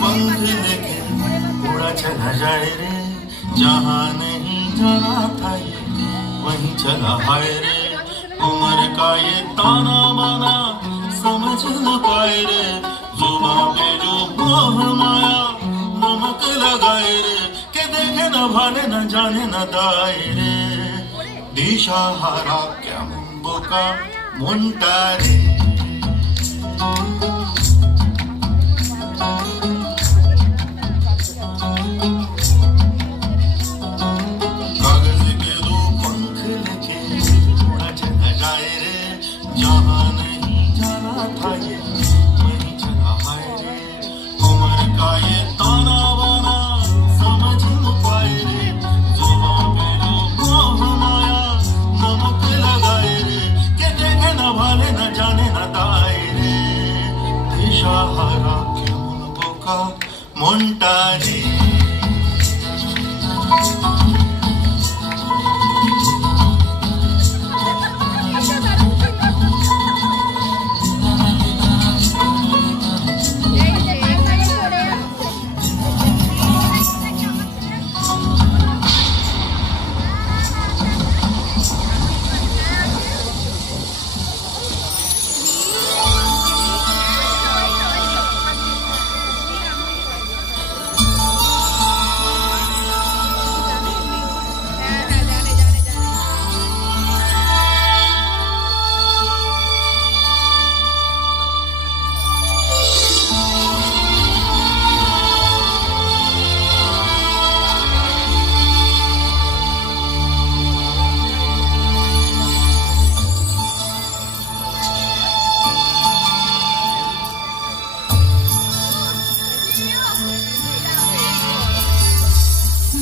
पंख लेके उड़ा चला जाए रे, जहाँ नहीं जाना था ये वहीं चला हाय रे। उम्र का ये ताना बाना समझ न पाए रे, जुबां पे जो मोह माया नमक लगाए रे, के देखे न भाले न जाने न दाए रे। দিশাহারা কেমন বোকা মনটা রে। कागज के दो पंख लेके उड़ा चला जाए रे, जहाँ नहीं जाना था ये वहीं चला हाय रे। उम्र का ये ताना बाना समझ न पाए रे, जुबां पे जो मोह माया नमक लगाए रे, के देखे न भाले न जाने न दाए रे। দিশাহারা কেমন বোকা মনটা রে।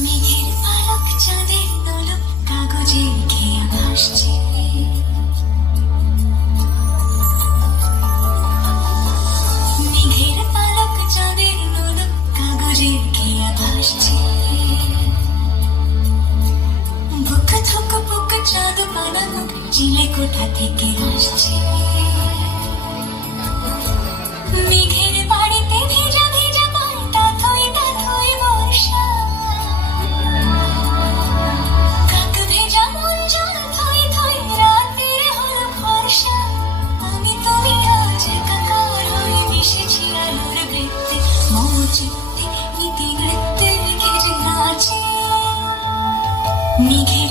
মেঘের পালক চাঁদের দোলক কাগজে খেয়ে ভাসছে, মেঘের পালক চাঁদের দোলক কাগজে খেয়ে ভাসছে। বুক থুক বুক চাঁদ পানা মুখ চিলে কোথা থেকে আসছে। মেঘের বাড়িতে ভেজা ভেজা পায় তাথই তাথই বর্ষা, কাক ভেজা মন জল থই থই রাতের হলো ভরসা। আমি তুমি আজ একাকার হয়ে মিশেছি আলোর বৃত্তে, মম চিত্তে ইতি নৃত্যে লিখেছে নাচে। মেঘের